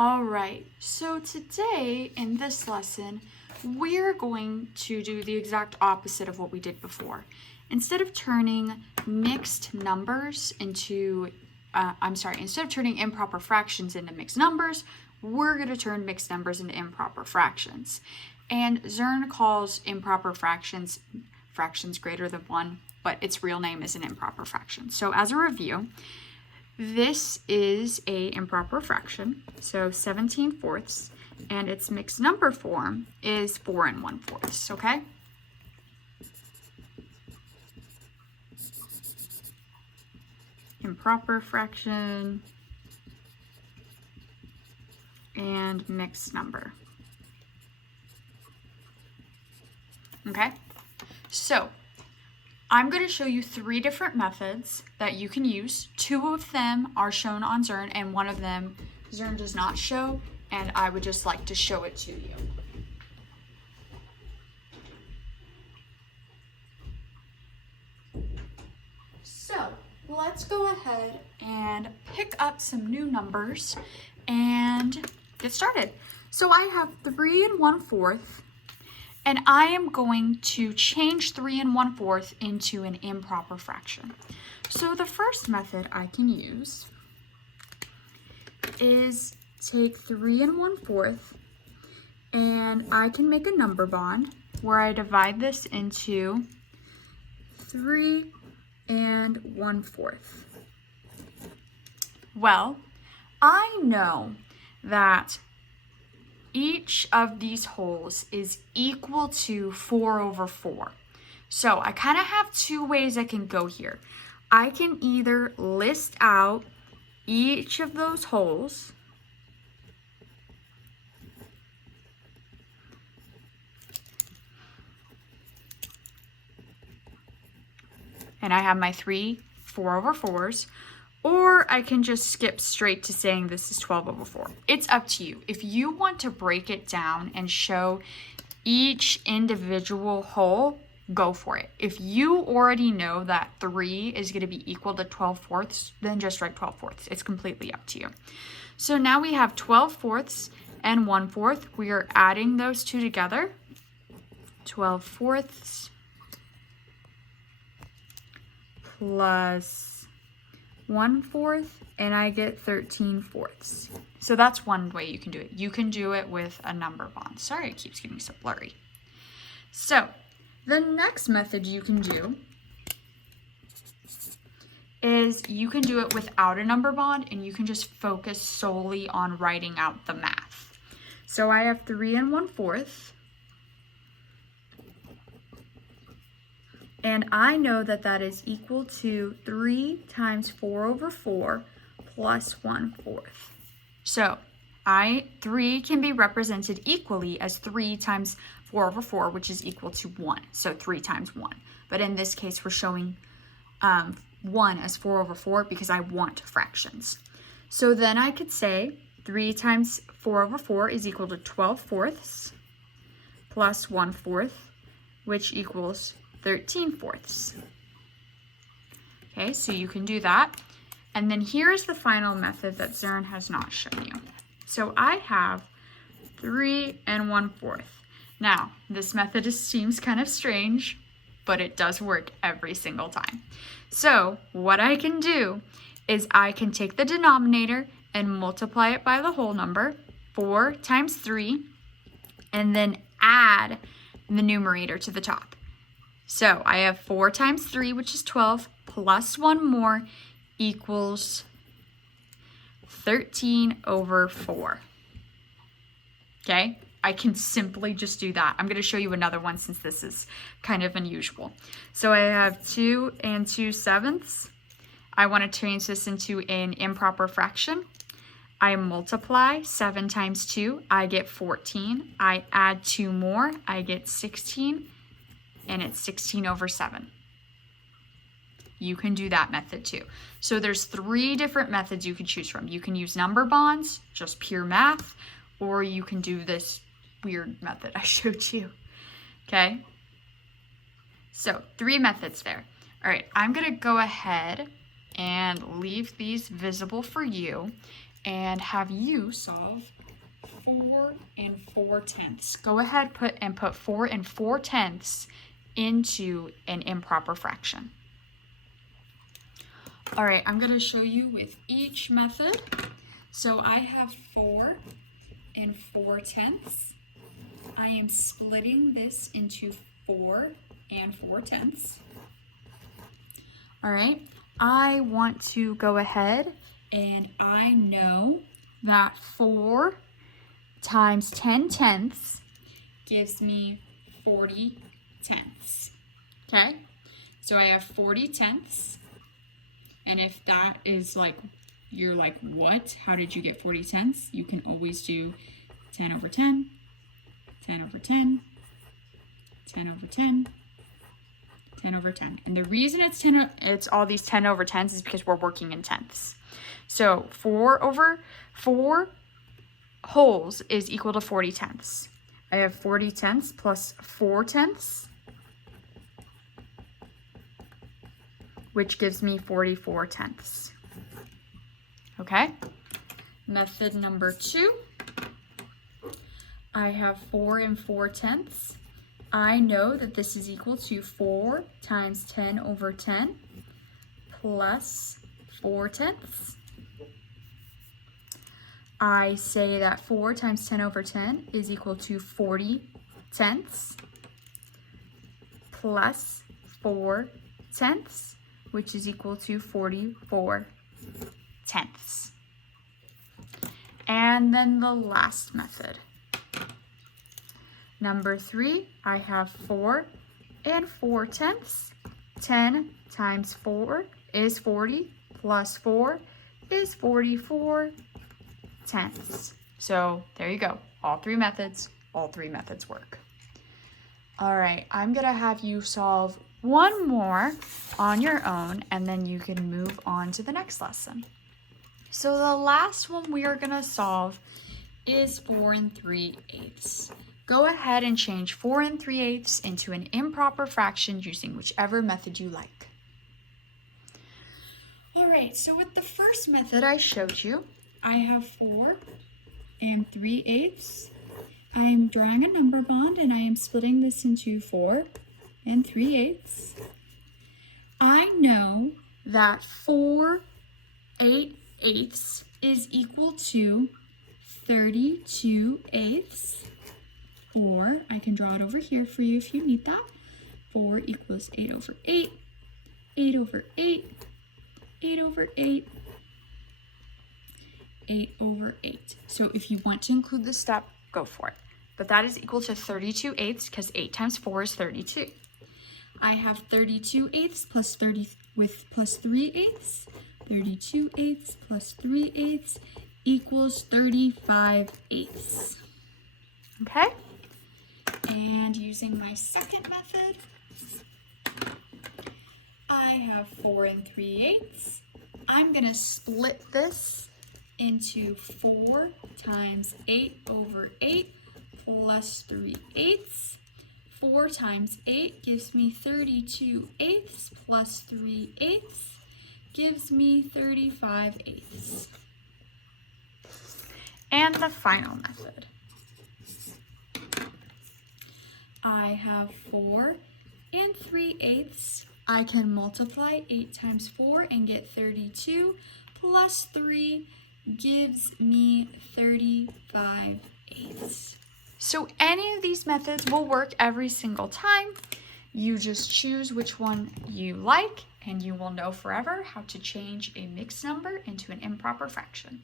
All right, so today in this lesson, we're going to do the exact opposite of what we did before. Instead of turning mixed numbers into, instead of turning improper fractions into mixed numbers, we're going to turn mixed numbers into improper fractions. And Zern calls improper fractions greater than 1, but its real name is an improper fraction. So as a review, this is a improper fraction, so 17/4, and its mixed number form is 4 1/4, okay? Improper fraction and mixed number. Okay, so I'm going to show you 3 different methods that you can use. 2 of them are shown on Zern, and 1 of them Zern does not show, and I would just like to show it to you. So let's go ahead and pick up some new numbers and get started. So I have 3 1/4. And I am going to change 3 1/4 into an improper fraction. So the first method I can use is take 3 1/4, and I can make a number bond where I divide this into 3 1/4. Well, I know that each of these wholes is equal to 4/4. So I kind of have 2 ways I can go here. I can either list out each of those wholes, and I have my 3 4/4s, or I can just skip straight to saying this is 12/4. It's up to you. If you want to break it down and show each individual whole, go for it. If you already know that 3 is going to be equal to 12/4, then just write 12/4. It's completely up to you. So now we have 12/4 and 1/4. We are adding those 2 together. 12/4 plus 1/4, and I get 13/4. So that's one way you can do it. You can do it with a number bond. Sorry, it keeps getting so blurry. So the next method you can do is you can do it without a number bond, and you can just focus solely on writing out the math. So I have 3 1/4. And I know that that is equal to 3 times 4/4 plus 1/4. So 3 can be represented equally as 3 times 4/4, which is equal to 1. So 3 times 1. But in this case, we're showing 1 as 4/4 because I want fractions. So then I could say 3 times 4/4 is equal to 12/4 plus 1/4, which equals 13/4. Okay, so you can do that. And then here's the final method that Zern has not shown you. So I have 3 1/4. Now, this method seems kind of strange, but it does work every single time. So what I can do is I can take the denominator and multiply it by the whole number, 4 times 3, and then add the numerator to the top. So I have 4 times 3, which is 12, plus 1 more equals 13/4. Okay, I can simply just do that. I'm going to show you another one since this is kind of unusual. So I have 2 2/7. I want to change this into an improper fraction. I multiply 7 times 2, I get 14. I add 2 more, I get 16. And it's 16/7. You can do that method too. So there's 3 different methods you can choose from. You can use number bonds, just pure math, or you can do this weird method I showed you. Okay? So 3 methods there. All right, I'm gonna go ahead and leave these visible for you. and have you solve 4 4/10. Go ahead and put 4 4/10 into an improper fraction. All right, I'm going to show you with each method. So I have 4 4/10. I am splitting this into 4 4/10. All right, I want to go ahead and I know that 4 times 10/10 gives me 40/10. Okay, so I have 40/10. And if that is like, you're like, what? How did you get 40/10? You can always do 10 over 10, 10 over 10, 10 over 10, 10 over 10. And the reason it's all these 10 over 10s is because we're working in tenths. So 4 over 4 wholes is equal to 40/10. I have 40/10 plus 4/10, which gives me 44/10. Okay? Method number 2. I have 4 4/10. I know that this is equal to 4 times 10 over 10 plus 4/10. I say that 4 times 10 over 10 is equal to 40/10 plus 4/10, which is equal to 44/10. And then the last method. Number 3, I have 4 4/10. 10 times 4 is 40, plus 4 is 44/10. So there you go. All three methods work. All right, I'm gonna have you solve one more on your own, and then you can move on to the next lesson. So the last one we are gonna solve is 4 3/8. Go ahead and change 4 3/8 into an improper fraction using whichever method you like. All right, so with the first method I showed you, I have 4 3/8. I am drawing a number bond and I am splitting this into 4 3/8. I know that 4 8/8 is equal to 32/8. Or I can draw it over here for you if you need that. 4 equals 8 over 8, 8 over 8, 8 over 8, 8 over 8. So if you want to include this step, go for it. But that is equal to 32/8 because 8 times 4 is 32. I have 32/8 plus 30 with plus 3/8. 32/8 plus 3/8 equals 35/8. Okay? And using my second method, I have 4 3/8. I'm going to split this into 4 times 8 over 8 plus 3/8. 4 times 8 gives me 32/8 plus 3/8 gives me 35/8. And the final method. I have 4 3/8. I can multiply 8 times 4 and get 32 plus 3 gives me 35/8. So any of these methods will work every single time. You just choose which one you like, and you will know forever how to change a mixed number into an improper fraction.